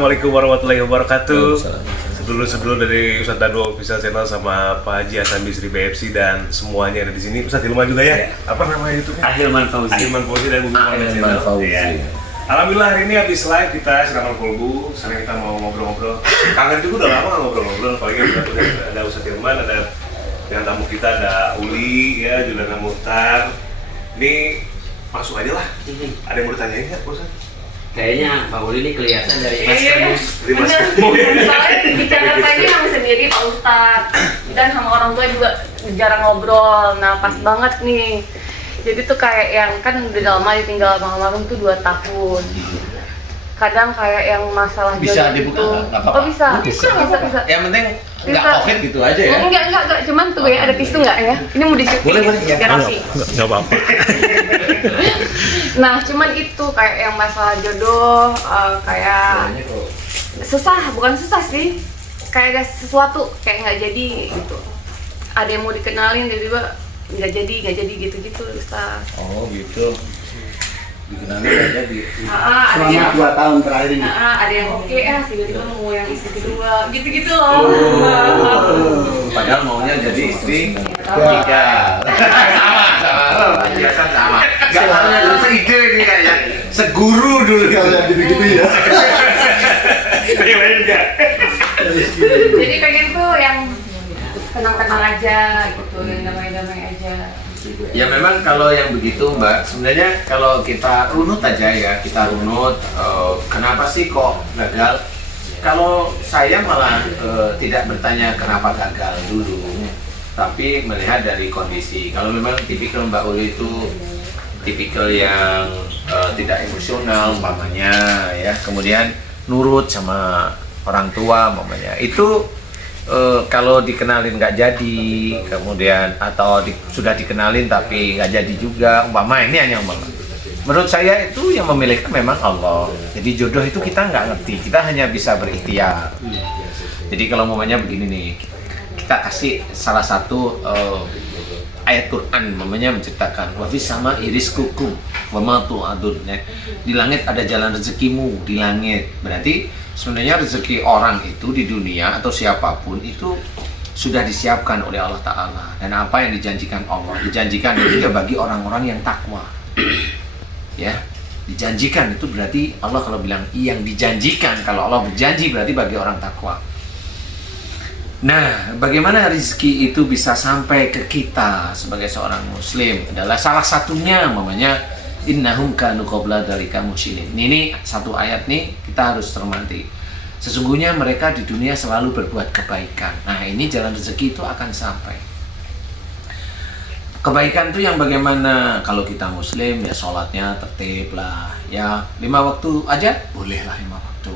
Assalamualaikum warahmatullahi wabarakatuh. Sedulur-sedulur dari Ustadz Danu Official Channel sama Pak Haji Hasan Bisri BFC dan semuanya ada di sini. Ustadz Hilman juga ya. Apa namanya itu? Ahilman Fauzi. Ahilman Fauzi dan Bumi Channel. Ya. Alhamdulillah hari ini habis live kita siraman kolbu. Sekarang kita mau ngobrol-ngobrol. Kangen juga udah lama nggak ngobrol-ngobrol. Apalagi ada Ustadz Hilman, ada yang tamu kita ada Uli, ya, Juliana Muhtar. Ini masuk aja lah. Ada yang mau ditanyain nggak, Ustadz? Kayaknya Pak Uli ini kelihatan dari Iya, maskernya. soalnya di Jakarta ini kami sendiri Pak Ustadz dan sama orang tua juga jarang ngobrol. Nah pas banget nih. Jadi tuh kayak yang kan di dalam ditinggal sama almarhum tuh 2 tahun. Kadang kayak yang masalah Bisa jodoh dibuka itu. nggak apa-apa? Oh bisa. Bisa. Bisa. Yang penting nggak Bisa. COVID gitu aja ya. Enggak, cuman tuh ya ada tisu nggak ya? Ini mau disuapin. Boleh, ya. Biar rapi. Nggak apa-apa. Nah cuman itu kayak yang masalah jodoh, kayak susah, bukan susah sih, kayak ada sesuatu kayak nggak jadi gitu. Ada yang mau dikenalin tiba-tiba nggak jadi gitu Ustaz. Oh gitu. Dikenalin nggak jadi. Ada yang Selama 2 tahun terakhir ini. ada yang oke, tiba-tiba mau yang istri kedua, gitu loh. Padahal maunya jadi istri ketiga. Sama. Biasa sama. Gak tahunya dulu seide ini kayaknya. Seguru dulu Kalau yang gitu-gitu ya. Yang lain enggak. Jadi pengen tuh yang tenang-tenang aja gitu, yang damai-damai aja. Ya memang kalau yang begitu Mbak, sebenarnya kalau kita runut aja ya, kita runut kenapa sih kok gagal? Kalau saya malah tidak bertanya kenapa gagal dulu, tapi melihat dari kondisi. Kalau memang tipikal Mbak Uli itu tipikal yang tidak emosional umpamanya ya, kemudian nurut sama orang tua umpamanya, itu kalau dikenalin nggak jadi, kemudian atau sudah dikenalin tapi nggak jadi juga, umpama ini hanya umpama. Menurut saya itu yang memilihkan memang Allah. Jadi jodoh itu kita nggak ngerti, kita hanya bisa berikhtiar. Jadi kalau umpamanya begini nih, kita kasih salah satu ayat Quran, umpamanya menceritakan wa fis sama iriskukum wa ma tu'adun. Di langit ada jalan rezekimu, di langit. Berarti sebenarnya rezeki orang itu di dunia atau siapapun itu sudah disiapkan oleh Allah Ta'ala. Dan apa yang dijanjikan Allah, dijanjikan itu ya bagi orang-orang yang takwa. Ya, dijanjikan itu berarti Allah kalau bilang yang dijanjikan, kalau Allah berjanji berarti bagi orang takwa. Nah, bagaimana rezeki itu bisa sampai ke kita sebagai seorang muslim adalah salah satunya namanya innahum kanu qabla dzalika muhsinin. Ini satu ayat nih kita harus cermati. Sesungguhnya mereka di dunia selalu berbuat kebaikan. Nah, ini jalan rezeki itu akan sampai. Kebaikan itu yang bagaimana? Kalau kita muslim ya sholatnya tertib lah, ya 5 waktu aja boleh lah 5 waktu.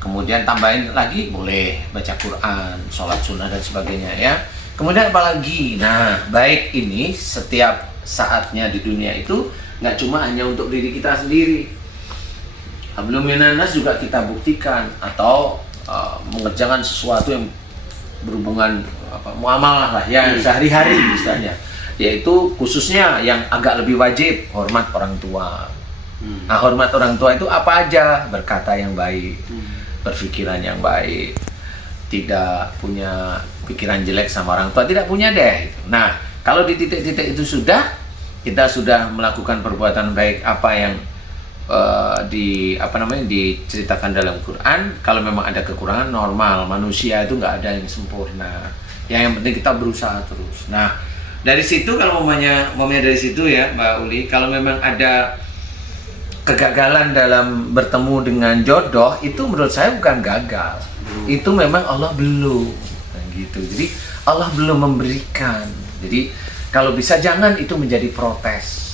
Kemudian tambahin lagi boleh baca Quran, sholat sunnah dan sebagainya ya. Kemudian apalagi? Nah, baik ini setiap saatnya di dunia itu nggak cuma hanya untuk diri kita sendiri. Belum minanas juga kita buktikan atau mengerjakan sesuatu yang berhubungan muamalah lah ya sehari-hari misalnya, yaitu khususnya yang agak lebih wajib hormat orang tua. Nah, hormat orang tua itu apa aja? Berkata yang baik, berpikiran yang baik, tidak punya pikiran jelek sama orang tua, tidak punya deh. Nah, kalau di titik-titik itu kita sudah melakukan perbuatan baik apa yang diceritakan dalam Quran. Kalau memang ada kekurangan normal, manusia itu nggak ada yang sempurna. Yang penting kita berusaha terus. Nah, dari situ kalau mamanya dari situ ya Mbak Uli, kalau memang ada kegagalan dalam bertemu dengan jodoh, itu menurut saya bukan gagal. Itu memang Allah belum gitu. Jadi Allah belum memberikan. Jadi kalau bisa jangan itu menjadi protes.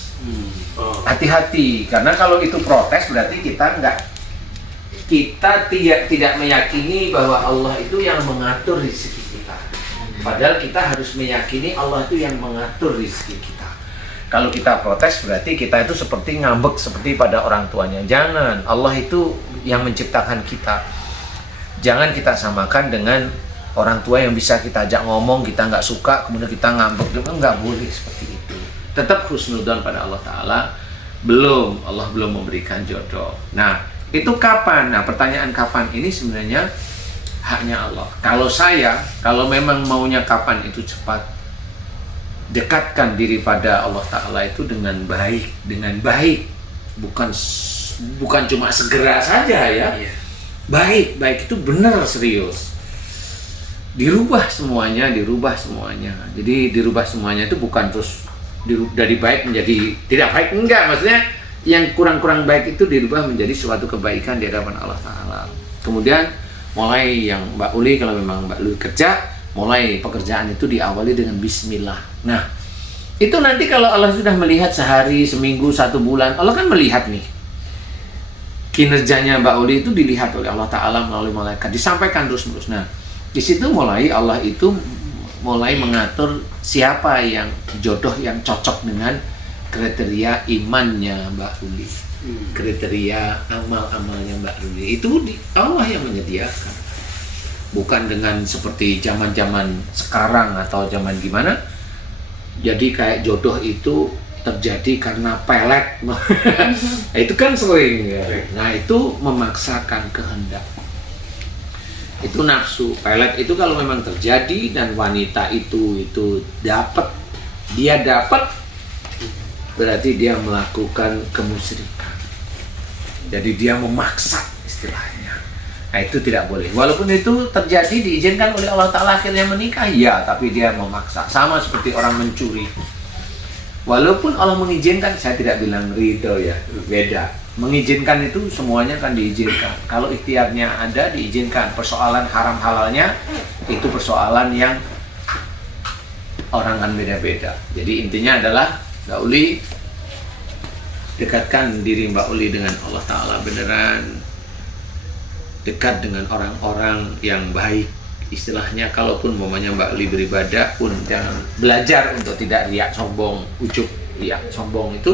Hati-hati, karena kalau itu protes berarti kita tidak meyakini bahwa Allah itu yang mengatur rezeki kita. Padahal kita harus meyakini Allah itu yang mengatur rezeki kita. Kalau kita protes berarti kita itu seperti ngambek seperti pada orang tuanya. Jangan, Allah itu yang menciptakan kita. Jangan kita samakan dengan orang tua yang bisa kita ajak ngomong, kita nggak suka, kemudian kita ngambek. Nggak boleh seperti itu. Tetap husnudzon pada Allah Ta'ala. Allah belum memberikan jodoh. Nah, Itu kapan? Nah, pertanyaan kapan ini sebenarnya haknya Allah. Kalau memang maunya kapan itu cepat, dekatkan diri pada Allah Ta'ala itu dengan baik, bukan cuma segera saja ya. Baik itu benar serius. Dirubah semuanya. Jadi dirubah semuanya itu bukan terus dari baik menjadi tidak baik, enggak. Maksudnya yang kurang-kurang baik itu dirubah menjadi suatu kebaikan di hadapan Allah Ta'ala. Kemudian mulai yang Mbak Uli, kalau memang Mbak Uli kerja, mulai pekerjaan itu diawali dengan bismillah. Nah, itu nanti kalau Allah sudah melihat sehari, seminggu, 1 bulan, Allah kan melihat nih kinerjanya Mbak Uli itu dilihat oleh Allah Ta'ala melalui malaikat, disampaikan terus-menerus. Nah, di situ mulai Allah itu mulai mengatur siapa yang jodoh yang cocok dengan kriteria imannya Mbak Uli, kriteria amal-amalnya Mbak Uli. Itu Allah yang menyediakan, bukan dengan seperti zaman-zaman sekarang atau zaman gimana. Jadi kayak jodoh itu terjadi karena pelet. Nah, itu kan sering ya. Nah, itu memaksakan kehendak. Itu nafsu. Pelet itu kalau memang terjadi dan wanita itu dapat, berarti dia melakukan kemusyrikan. Jadi dia memaksa istilahnya. Nah, itu tidak boleh. Walaupun itu terjadi diizinkan oleh Allah Ta'ala akhirnya menikah, ya, tapi dia memaksa. Sama seperti orang mencuri. Walaupun Allah mengizinkan, saya tidak bilang ridho ya, beda. Mengizinkan itu semuanya kan diizinkan. Kalau ikhtiarnya ada, diizinkan. Persoalan haram halalnya itu persoalan yang orang kan beda-beda. Jadi intinya adalah Mbak Uli, dekatkan diri Mbak Uli dengan Allah Ta'ala beneran. Dekat dengan orang-orang yang baik. Istilahnya kalaupun mamanya Mbak Uli beribadah pun jangan belajar untuk tidak riak, sombong, ujub, riak, sombong itu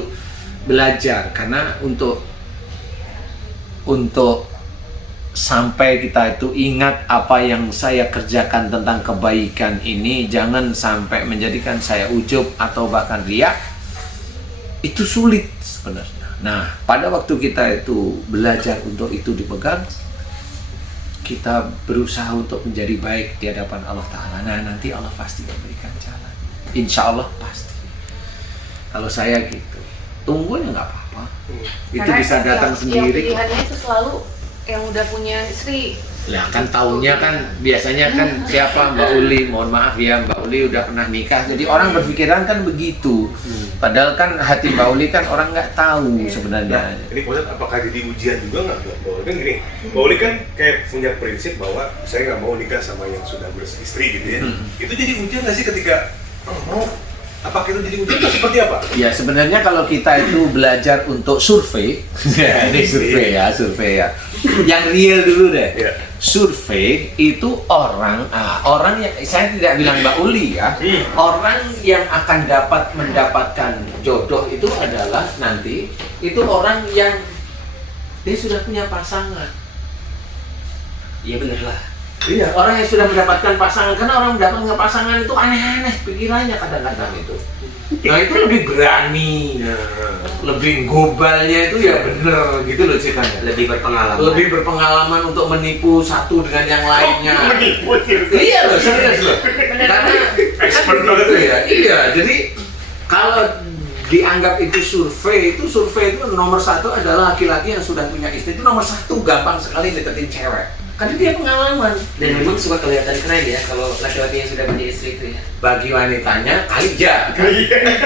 belajar. Karena untuk sampai kita itu ingat apa yang saya kerjakan tentang kebaikan ini, jangan sampai menjadikan saya ujub atau bahkan riak, itu sulit sebenarnya. Nah, pada waktu kita itu belajar untuk itu dipegang, kita berusaha untuk menjadi baik di hadapan Allah Ta'ala. Nah, nanti Allah pasti memberikan jalan. Insya Allah pasti. Kalau saya gitu, tunggu ya nggak apa-apa. Itu karena bisa datang sendiri. Yang pilihannya itu selalu yang udah punya istri. Lah kan taunya kan biasanya kan siapa Mbak Uli, mohon maaf ya, Mbak Uli udah pernah nikah. Jadi orang berpikiran kan begitu. Padahal kan hati Mbak Uli kan orang nggak tahu sebenarnya. Nah, ini maksud apakah jadi ujian juga nggak Mbak Uli? Kan gini, Mbak Uli kan kayak punya prinsip bahwa saya nggak mau nikah sama yang sudah beristri gitu ya. Itu jadi ujian nggak sih ketika mau? Apakah itu jadi ujian atau seperti apa? Ya sebenarnya kalau kita itu belajar untuk survei, ya, ini survei ya. Yang real dulu deh. Ya. Survei itu orang yang saya tidak bilang Mbak Uli ya, orang yang akan mendapatkan jodoh itu adalah nanti itu orang yang dia sudah punya pasangan. Iya bener lah. Iya, orang yang sudah mendapatkan pasangan, karena orang mendapatkan pasangan itu aneh-aneh pikirannya kadang-kadang itu. Nah itu lebih berani, lebih gobalnya itu ya bener gitu loh ceritanya. Lebih berpengalaman untuk menipu satu dengan yang lainnya. Menipu Iya loh, serius loh. Karena expert itu ya. Iya, jadi kalau dianggap itu survei itu nomor 1 adalah laki-laki yang sudah punya istri itu nomor 1 gampang sekali deketin cewek. Karena dia pengalaman. Dan memang suka kelihatan keren ya kalau laki-laki yang sudah punya istri itu ya. Bagi wanitanya kali ya.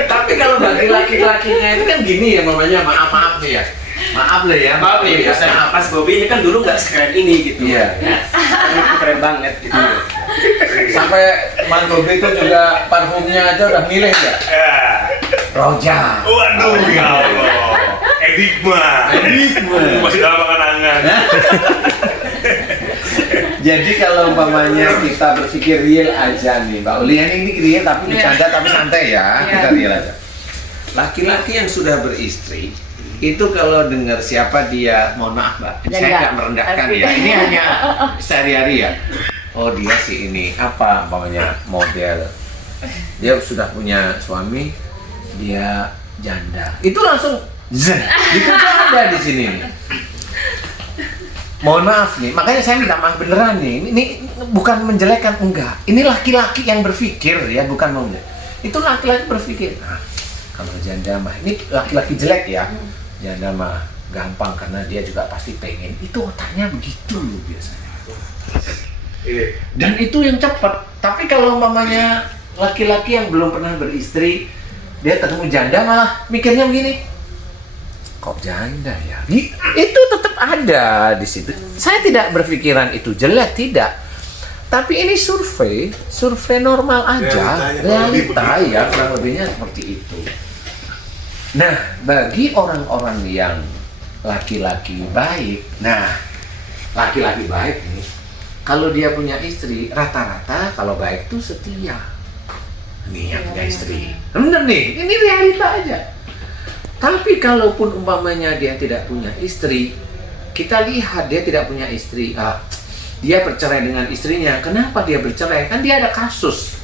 Tapi kalau bagi laki-lakinya itu kan gini ya, mamanya maaf nih ya. Maaf lah ya. Maaf nih, ya. pas Bobby ini kan dulu nggak sekeren ini gitu. Iya. Sekarang keren banget gitu. Sampai Man Bobby itu juga parfumnya aja udah milih ya. Roja. Waduh, ya Allah. Enigma. Masih dalam angan-angan. Jadi kalau umpamanya kita berpikir real aja nih, Mbak Uli, ini real tapi bercanda tapi santai ya, kita real aja. Laki-laki yang sudah beristri itu kalau dengar siapa dia, mohon maaf Mbak, saya nggak merendahkan ya, ini hanya sehari-hari ya. Oh dia sih ini apa umpamanya model, dia sudah punya suami, dia janda, itu langsung zen, itu tuh ada di sini nih. mohon maaf nih, makanya saya minta maaf beneran nih. Ini bukan menjelekkan, enggak. Ini laki-laki yang berpikir ya, bukan mau. Itu laki-laki berpikir. Nah, kalau janda mah, ini laki-laki jelek ya. Janda mah gampang karena dia juga pasti pengen. Itu otaknya begitu loh biasanya. Dan itu yang cepat. Tapi kalau mamanya laki-laki yang belum pernah beristri, dia ketemu janda malah mikirnya begini. Kok janda ya? Itu tetap ada di situ. Saya tidak berpikiran itu jelek, tidak. Tapi ini survei normal aja, realita ya, kurang lebihnya seperti itu. Nah, bagi orang-orang yang laki-laki baik, laki-laki baik nih, kalau dia punya istri, rata-rata kalau baik tuh setia. Nih yang punya istri, bener nih, ini realita aja. Tapi kalaupun umpamanya dia tidak punya istri, kita lihat dia tidak punya istri, dia bercerai dengan istrinya. Kenapa dia bercerai? Kan dia ada kasus.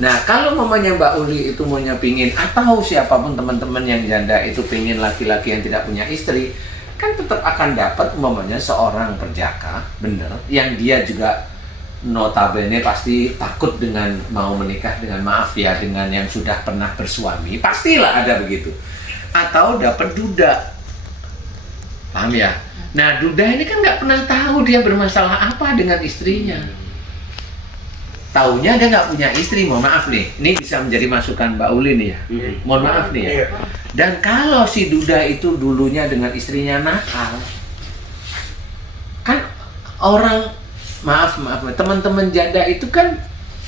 Nah, kalau mamanya Mbak Uli itu maunya pingin, atau siapapun teman-teman yang janda itu pingin laki-laki yang tidak punya istri, kan tetap akan dapat umpamanya seorang perjaka, bener, yang dia juga notabene pasti takut dengan mau menikah dengan, maaf ya, dengan yang sudah pernah bersuami, pastilah ada begitu. Atau dapat duda, paham ya? Nah, duda ini kan nggak pernah tahu dia bermasalah apa dengan istrinya. Taunya dia nggak punya istri, mohon maaf nih. Ini bisa menjadi masukan Mbak Uli nih ya. Mohon maaf nih ya. Dan kalau si duda itu dulunya dengan istrinya nakal, kan orang, maaf, teman-teman janda itu kan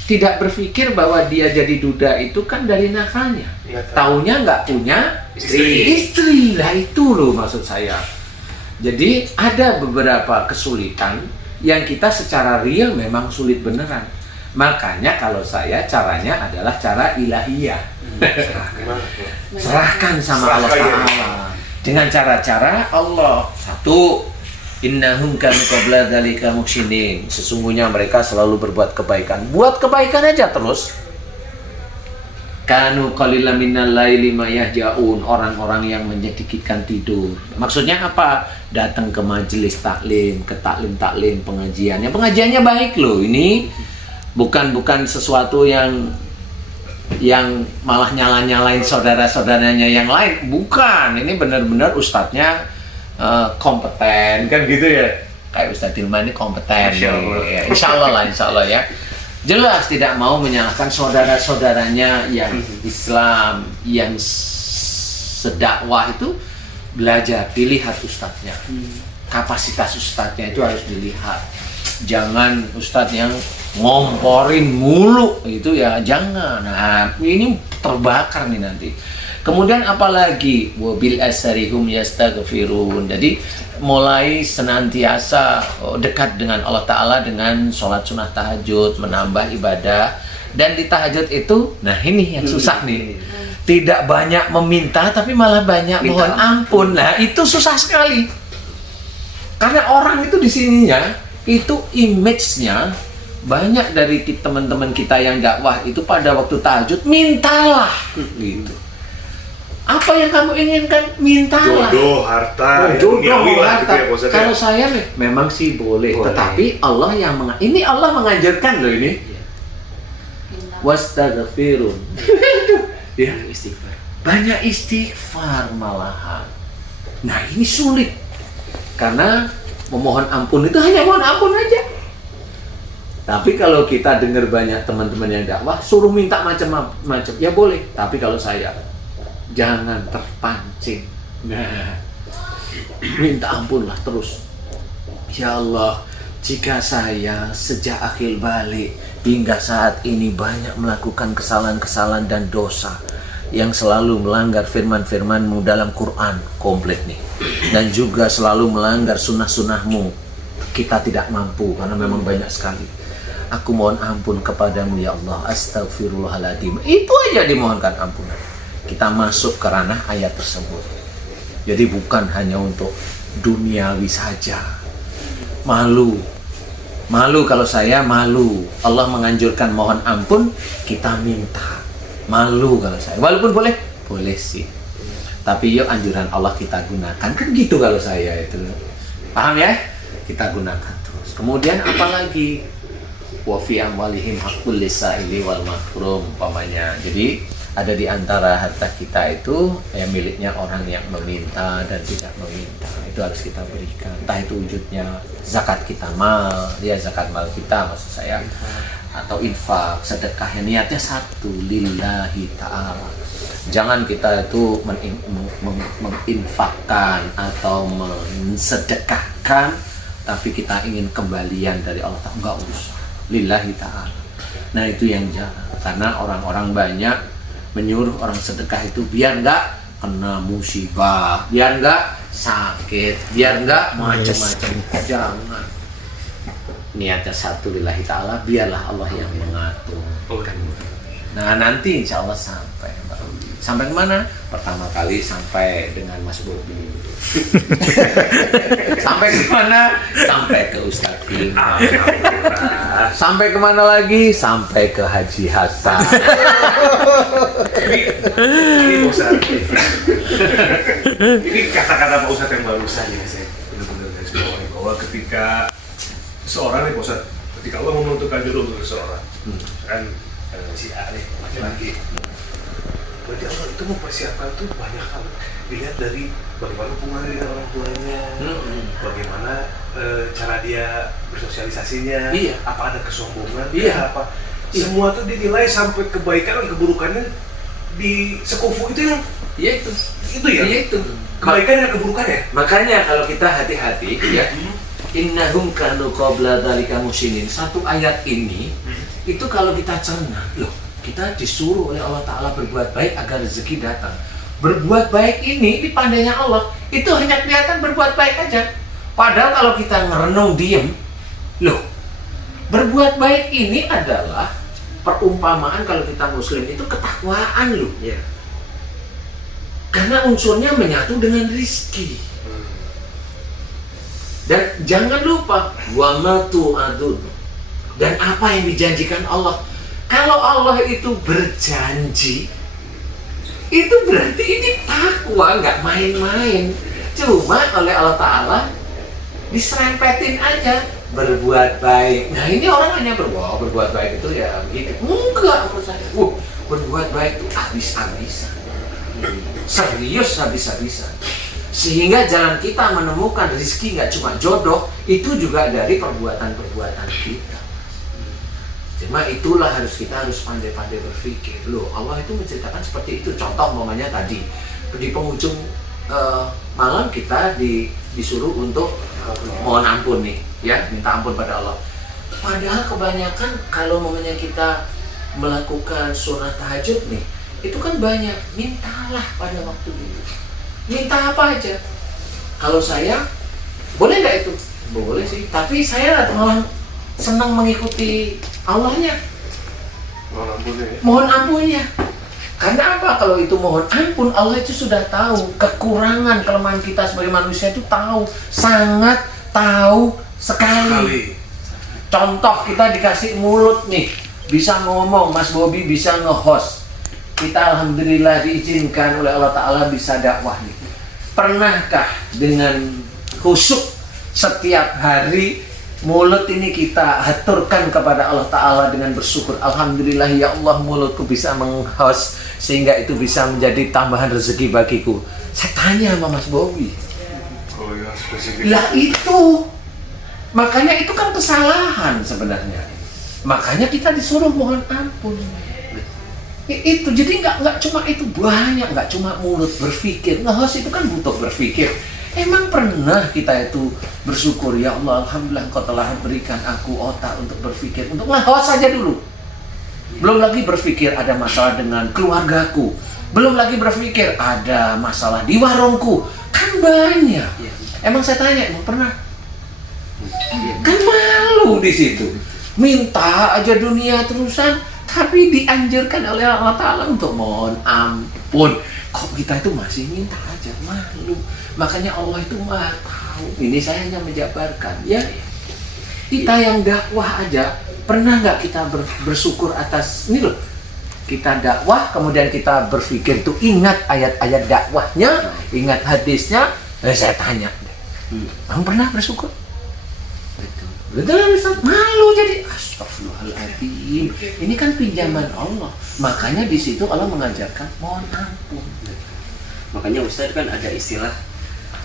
tidak berpikir bahwa dia jadi duda itu kan dari nakalnya. Taunya nggak punya istri. Lah itu loh maksud saya. Jadi ada beberapa kesulitan yang kita secara real memang sulit beneran. Makanya kalau saya caranya adalah cara ilahiyah. Serahkan sama Allah Ta'ala. Dengan cara-cara Allah. Satu, innahum kanu qabla dzalika muhsinin. Sesungguhnya mereka selalu berbuat kebaikan. Buat kebaikan aja terus. Kanu qalilan minal laili ma yahjaun, orang-orang yang menyedikitkan tidur. Maksudnya apa? Datang ke majelis taklim, ke taklim pengajiannya. Pengajiannya baik loh. Ini bukan sesuatu yang malah nyalain saudara-saudaranya yang lain. Bukan, ini benar-benar ustadznya kompeten kan gitu ya. Kayak Ustadz Hilman ini kompeten. Insya Allah ya. Jelas tidak mau menyalahkan saudara-saudaranya yang Islam, yang sedakwah itu belajar, dilihat ustadznya. Kapasitas ustadznya itu harus dilihat. Jangan ustadz yang ngomporin mulu itu ya, jangan. Nah, ini terbakar nih nanti. Kemudian apalagi wabil asarihum yastaghfirun. Jadi mulai senantiasa dekat dengan Allah Ta'ala dengan sholat sunnah tahajud, menambah ibadah. Dan di tahajud itu, nah ini yang susah nih, tidak banyak meminta tapi malah banyak mohon ampun. Nah itu susah sekali, karena orang itu di sininya itu image-nya banyak dari teman-teman kita yang dakwah itu pada waktu tahajud mintalah gitu. Apa yang kamu inginkan, mintalah. Jodoh, harta, harta. Gitu ya, kalau saya memang sih boleh. Tetapi Allah yang ini Allah mengajarkan loh ini. Wastaghfirun. Ya, istighfar. Banyak istighfar malahan. Nah, ini sulit. Karena memohon ampun itu hanya mohon ampun aja. Tapi kalau kita dengar banyak teman-teman yang dakwah suruh minta macam-macam, ya boleh. Tapi kalau saya jangan terpancing. Nah, minta ampunlah terus. Ya Allah, jika saya sejak akhir balik hingga saat ini banyak melakukan kesalahan-kesalahan dan dosa yang selalu melanggar firman-firman-Mu dalam Quran komplit nih, dan juga selalu melanggar sunnah-sunnah-Mu, kita tidak mampu karena memang banyak sekali. Aku mohon ampun kepadamu ya Allah, astagfirullahaladzim. Itu aja dimohonkan ampunan. Kita masuk ke ranah ayat tersebut. Jadi bukan hanya untuk duniawi saja. Malu kalau saya malu. Allah menganjurkan mohon ampun, kita minta. Malu kalau saya. Walaupun boleh sih. Tapi yuk anjuran Allah kita gunakan. Kan gitu kalau saya itu. Paham ya? kita gunakan terus. Kemudian apalagi wa fi amwalihim haqqul lisaili wal mahrum umpamanya. Jadi ada di antara harta kita itu miliknya orang yang meminta dan tidak meminta, itu harus kita berikan. Entah itu wujudnya zakat kita mal, zakat mal kita maksud saya, atau infak, sedekah, niatnya satu, lillahi ta'ala. Jangan kita itu menginfakkan atau mensedekahkan tapi kita ingin kembalian dari Allah Ta'ala, enggak usah, lillahi ta'ala. Nah itu yang jangan, karena orang-orang banyak menyuruh orang sedekah itu biar enggak kena musibah, biar enggak sakit, biar enggak macam-macam. Jangan. Niatnya satu, lillahi ta'ala, biarlah Allah yang mengatur. Nah nanti insya Allah sampai. Sampai kemana? Pertama kali sampai dengan Mas Bobi. Sampai kemana? Sampai ke Ustadz Bima. Sampai kemana lagi? Sampai ke Haji Hasan. Ini Ustadz. Ini kata-kata Pak Ustadz yang barusan ya, saya benar-benar garis bawahi bahwa ketika seorang nih Pak Ustadz, ketika Allah menentukan jodoh untuk seseorang, kan si A nih laki-laki, berarti Allah itu mempersiapkan tuh banyak hal. Dilihat dari bagaimana hubungannya dengan orang tuanya, bagaimana cara dia bersosialisasinya, apa ada kesombongan, apa. Semua tuh dinilai sampai kebaikan dan keburukannya di sekufu itu yang itu ya? Iya itu. Kebaikan dan keburukannya. Makanya kalau kita hati-hati ya, innahum kanu qabla dzalika musinin. Satu ayat ini itu kalau kita cerna, loh, kita disuruh oleh Allah Ta'ala berbuat baik agar rezeki datang. Berbuat baik ini dipandainya Allah, itu hanya kelihatan berbuat baik aja. Padahal kalau kita ngerenung diem, loh, berbuat baik ini adalah perumpamaan kalau kita muslim itu ketakwaan loh. Karena unsurnya menyatu dengan rizki. Dan jangan lupa, wa ma tu'adun. Dan apa yang dijanjikan Allah. Kalau Allah itu berjanji, itu berarti ini takwa, nggak main-main. Cuma oleh Allah Ta'ala diserempetin aja, berbuat baik. Nah ini orang hanya berbuat baik itu ya begitu. Enggak, menurut saya. Berbuat baik itu habis-habisan. Serius habis-habisan. Sehingga jalan kita menemukan rezeki nggak cuma jodoh, itu juga dari perbuatan-perbuatan kita. Cuma itulah kita harus pandai-pandai berpikir. Loh, Allah itu menceritakan seperti itu. Contoh umpamanya tadi di penghujung malam kita disuruh untuk mohon ampun nih, ya, minta ampun pada Allah. Padahal kebanyakan kalau umpamanya kita melakukan sunat tahajud nih, itu kan banyak mintalah pada waktu itu. Minta apa aja. Kalau saya boleh nggak itu? Boleh sih. Tapi saya malah senang mengikuti Allahnya. Mohon ampunnya. Karena apa? Kalau itu mohon ampun, Allah itu sudah tahu kekurangan, kelemahan kita sebagai manusia itu tahu, sangat tahu sekali. Contoh, kita dikasih mulut nih, bisa ngomong, Mas Bobi bisa nge-host. Kita alhamdulillah diizinkan oleh Allah Ta'ala bisa dakwah nih. Pernahkah dengan khusyuk setiap hari mulut ini kita haturkan kepada Allah Ta'ala dengan bersyukur, alhamdulillah ya Allah, mulutku bisa meng-host sehingga itu bisa menjadi tambahan rezeki bagiku. Saya tanya sama Mas Bobi. Lah itu, makanya itu kan kesalahan sebenarnya. Makanya kita disuruh mohon ampun. Itu jadi nggak cuma itu, banyak, nggak cuma mulut berpikir. Nge-host itu kan butuh berpikir. Emang pernah kita itu bersyukur, ya Allah, alhamdulillah Engkau telah berikan aku otak untuk berpikir, untuk nge-host saja dulu. Belum lagi berpikir ada masalah dengan keluargaku, belum lagi berpikir ada masalah di warungku, kan banyak. Emang saya tanya, emang pernah? Kan malu di situ. Minta aja dunia terusan, tapi dianjurkan oleh Allah Ta'ala untuk mohon ampun. Kok kita itu masih minta aja, malu. Makanya Allah itu maha tahu. Ini saya hanya menjabarkan, ya. Kita yang dakwah aja, pernah nggak kita bersyukur atas ini loh? Kita dakwah, kemudian kita berpikir tuh, ingat ayat-ayat dakwahnya, ingat hadisnya. Saya tanya, kamu pernah bersyukur? Betul Ustaz, malu jadi astagfirullahaladzim. Ini kan pinjaman Allah. Makanya di situ Allah mengajarkan mohon ampun. Makanya Ustaz kan ada istilah,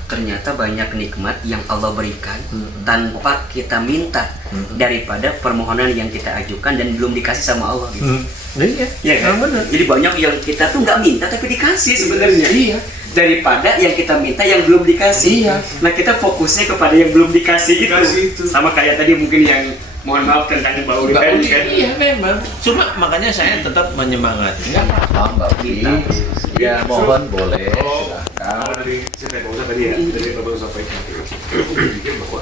ternyata banyak nikmat yang Allah berikan tanpa kita minta, daripada permohonan yang kita ajukan dan belum dikasih sama Allah gitu. Iya, Iya kan? benar. Jadi banyak yang kita tuh nggak minta tapi dikasih sebenarnya. Iya. Daripada yang kita minta yang belum dikasih. Iya. Nah kita fokusnya kepada yang belum dikasih itu. Dikasih itu. Sama kayak tadi mungkin yang mohon maaf tentang Mbak Uli Mbak tadi Uli, kan. iya memang. Cuma makanya saya tetap menyemangati. Nggak apa-apa Mbak Uli. Ya mohon boleh. Kalau Silakan. dari cerita Pak Ustadz tadi ya, dari Bapak Ustadz sampaikan, aku berpikir bahwa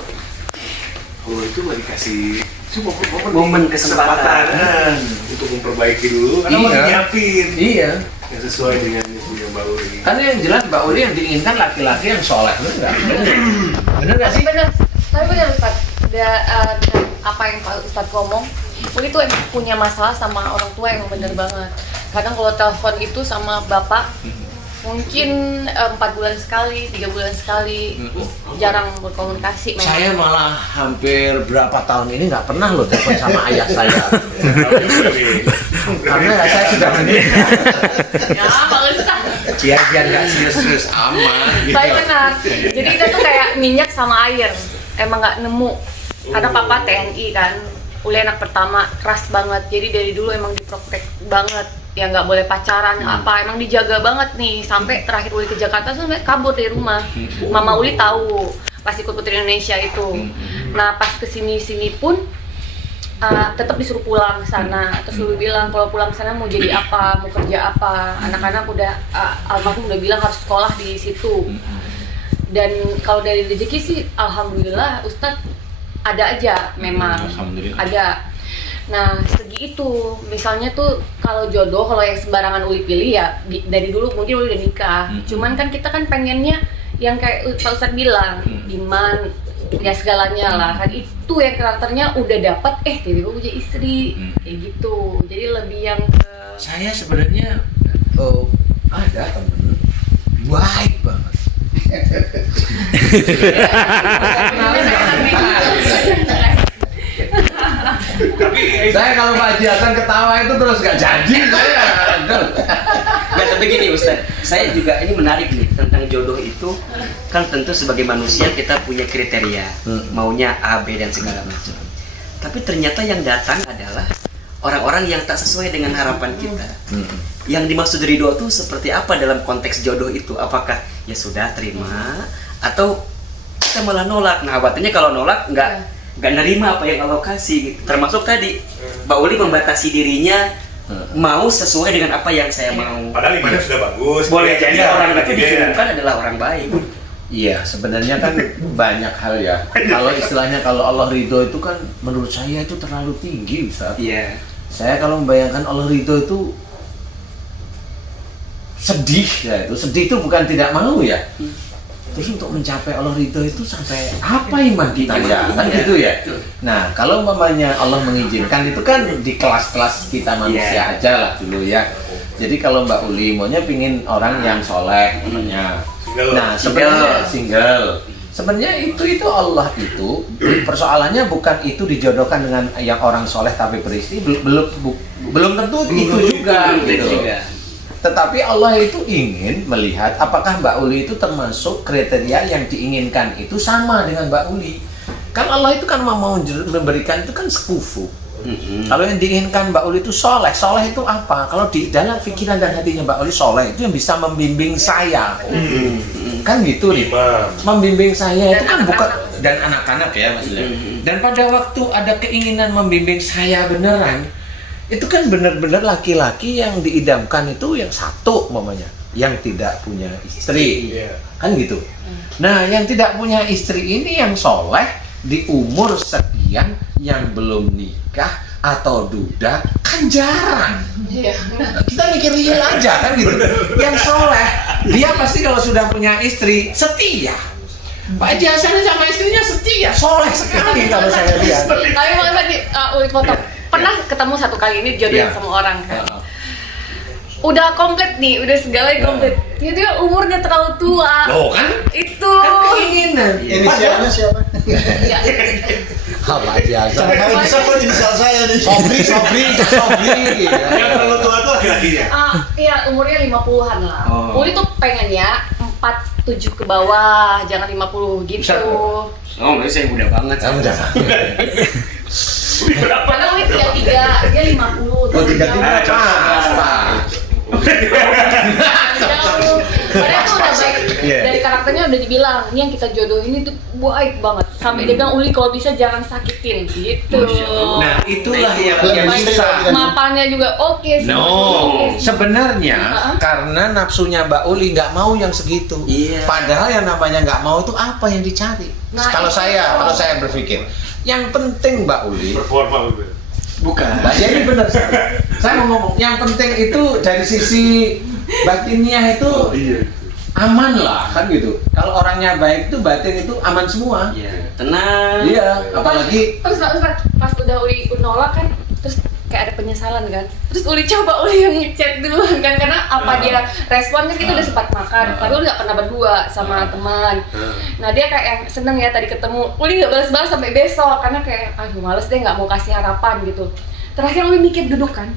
Allah itu nggak dikasih cuma Momen kesempatan. untuk memperbaiki dulu, karena Iya. masih nyiapin Iya. yang sesuai dengan yang punya Mbak Uli. Karena yang jelas Mbak Uli yang diinginkan laki-laki yang soleh, bener nggak? Bener nggak sih? Tapi benar Ustaz, dengan apa yang Pak Ustadz ngomong, Uli tuh emang punya masalah sama orang tua yang bener banget. Kadang kalau telepon itu sama bapak, mungkin 4 bulan sekali, 3 bulan sekali, jarang berkomunikasi memang. Saya malah hampir berapa tahun ini nggak pernah loh telepon sama ayah saya. Karena saya sudah menikah. Ya, Pak Ustadz. Biar nggak serius-serius amat. Gitu. Tapi benar. Jadi kita tuh kayak minyak sama air. Emang nggak nemu. Karena papa TNI kan. Uli anak pertama keras banget. Jadi dari dulu emang diprotek banget. Ya nggak boleh pacaran apa. Emang dijaga banget nih. Sampai terakhir Uli ke Jakarta sampai kabur dari rumah. Mama Uli tahu pas ikut Putri Indonesia itu. Nah pas kesini-sini pun tetap disuruh pulang ke sana. Terus Uli bilang kalau pulang ke sana mau jadi apa, mau kerja apa. Anak-anak udah almarhum udah bilang harus sekolah di situ. Dan kalau dari rezeki sih alhamdulillah Ustadz ada aja memang. Alhamdulillah. Ada. Nah segi itu misalnya tuh kalau jodoh, kalau yang sembarangan Uli pilih ya dari dulu mungkin Uli udah nikah. Cuman kan kita kan pengennya yang kayak Pak Ustadz bilang, iman ya segalanya lah kan, itu yang karakternya udah dapat tiba-tiba punya istri kayak gitu. Jadi lebih yang ke Saya sebenarnya ada temen baik banget. Tapi Saya kalau Pak Haji Hasan ketawa itu terus nggak jadi saya. Nggak, tapi gini Ustaz, saya juga ini menarik nih tentang jodoh itu. Kan tentu sebagai manusia kita punya kriteria, maunya A, B dan segala macam. Tapi ternyata yang datang adalah orang-orang yang tak sesuai dengan harapan kita. Yang dimaksud ridho itu seperti apa dalam konteks jodoh itu? Apakah ya sudah terima atau kita malah nolak? Nah khawatirnya kalau nolak nggak nerima apa yang Allah kasih gitu. Termasuk tadi Mbak Uli membatasi dirinya mau sesuai dengan apa yang saya mau. padahal imannya sudah bagus. Boleh Iya, jadi iya, orang itu iya. dikirimkan adalah orang baik. Iya, sebenarnya kan banyak hal ya. Kalau istilahnya kalau Allah ridho itu kan menurut saya itu terlalu tinggi, Ustaz. Iya. Saya kalau membayangkan Allah ridho itu sedih ya itu. Sedih itu bukan tidak mau ya. Terus untuk mencapai Allah ridho itu sampai apa iman kita ya? Kan gitu ya. Nah, kalau umpamanya Allah mengizinkan itu kan di kelas-kelas kita manusia aja lah dulu ya. Jadi kalau Mbak Uli maunya pingin orang yang soleh namanya. Nah, sebenarnya single. Sebenarnya itu Allah itu persoalannya bukan itu dijodohkan dengan yang orang soleh tapi beristri, belum tentu itu juga gitu. Tetapi Allah itu ingin melihat apakah Mbak Uli itu termasuk kriteria yang diinginkan itu sama dengan Mbak Uli. Kan Allah itu kan mau memberikan itu kan sekufu. Kalau yang diinginkan Mbak Uli itu soleh itu apa? Kalau di dalam pikiran dan hatinya Mbak Uli soleh itu yang bisa membimbing saya. Kan gitu nih. Membimbing saya itu kan bukan dan anak-anak ya maksudnya. Dan pada waktu ada keinginan membimbing saya beneran, itu kan benar-benar laki-laki yang diidamkan itu yang satu umpamanya, yang tidak punya istri. Kan gitu. Nah, yang tidak punya istri ini yang soleh di umur sekian yang belum nikah atau duda kan jarang. Kita mikir real aja kan gitu. Yang soleh dia pasti kalau sudah punya istri setia. Pak Haji Hasan sama istrinya setia, soleh sekali kalau saya lihat. Tapi mau tadi Uli foto pernah ketemu satu kali ini jodohin sama orang kan. Udah komplit nih, udah segalanya komplit. Dia umurnya terlalu tua. Loh kan? Itu. Kan keinginan. Inisialnya siapa? Ya. Apa biasa? Kalau bisa kok inisial saya nih. Sobri gitu ya. Yang terlalu tua tuh laki-lakinya. Iya, umurnya 50-an lah. Oh. Uli tuh pengennya 47 ke bawah, jangan 50 gitu. Bisa. Oh, menurut saya muda banget. Udah. Karena Uli 33, dia 50. Oh, 33. Jauh. Jauh. Padahal tuh udah baik. Iya. Dari karakternya udah dibilang, ini yang kita jodohin itu baik banget. Sampai dia bilang, Uli kalau bisa jangan sakitin gitu. Nah, itulah yang Baik. susah. Mapannya juga oke sih. No, Oke sih. sebenarnya Karena nafsunya Mbak Uli nggak mau yang segitu. Iya. Padahal yang namanya nggak mau itu apa yang dicari? Nah, kalau itu. saya berpikir, yang penting Mbak Uli. Performa gitu. Bukan. Nah, jadi benar saya mau ngomong, yang penting itu dari sisi batinnya itu Iya. aman lah kan gitu. Kalau orangnya baik itu batin itu aman semua. Iya, tenang. Iya, apalagi Terus pas udah Uli nolak kan, terus kayak ada penyesalan kan. Terus Uli coba Uli yang ngechat duluan kan, karena apa dia respon kan kita udah sempat makan, tapi Uli nggak pernah berdua sama teman. Nah dia kayak yang seneng ya tadi ketemu. Uli nggak balas-balas sampai besok karena kayak aduh males deh nggak mau kasih harapan gitu. Terakhir Uli mikir duduk kan,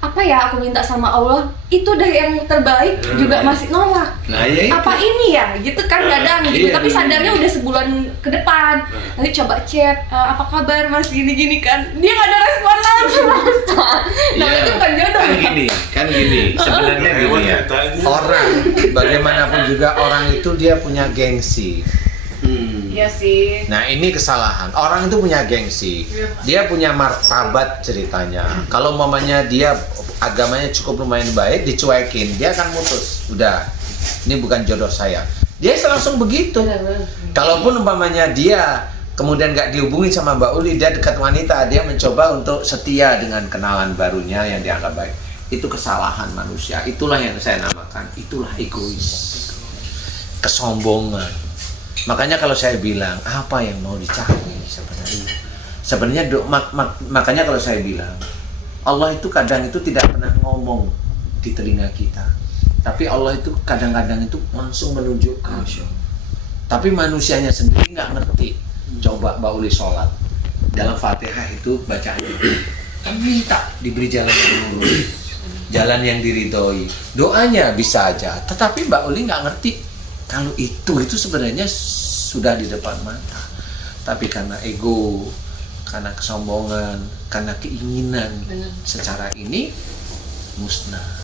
apa ya aku minta sama Allah itu udah yang terbaik juga masih nolak. Nah, ya itu. Apa ini ya gitu kan kadang gitu, Iya, tapi iya. sadarnya udah sebulan ke depan. Nanti coba chat, apa kabar mas gini-gini kan, dia nggak ada respon lagi mas. Nah Iya. itu kan jodoh. Kan gini. Sebenarnya gini ya. orang bagaimanapun juga orang itu dia punya gengsi. Iya sih. Nah ini kesalahan. Orang itu punya gengsi. Dia punya martabat ceritanya. Kalau mamanya dia agamanya cukup lumayan baik, dicuekin, dia akan mutus. Udah, ini bukan jodoh saya. Dia langsung begitu. Kalaupun umpamanya dia kemudian nggak dihubungi sama Mbak Uli, dia dekat wanita, dia mencoba untuk setia dengan kenalan barunya yang dianggap baik. Itu kesalahan manusia. Itulah yang saya namakan. Itulah egois. Kesombongan. Makanya kalau saya bilang apa yang mau dicari sebenarnya? Sebenarnya makanya kalau saya bilang Allah itu kadang itu tidak pernah ngomong di telinga kita, tapi Allah itu kadang-kadang itu langsung menunjukkan. Tapi manusianya sendiri nggak ngerti. Coba Mbak Uli sholat, dalam Fatihah itu bacaannya kan minta diberi jalan yang lurus, jalan yang diridhoi. Doanya bisa aja, tetapi Mbak Uli nggak ngerti kalau itu sebenarnya sudah di depan mata. Tapi karena ego, karena kesombongan, karena keinginan secara ini musnah.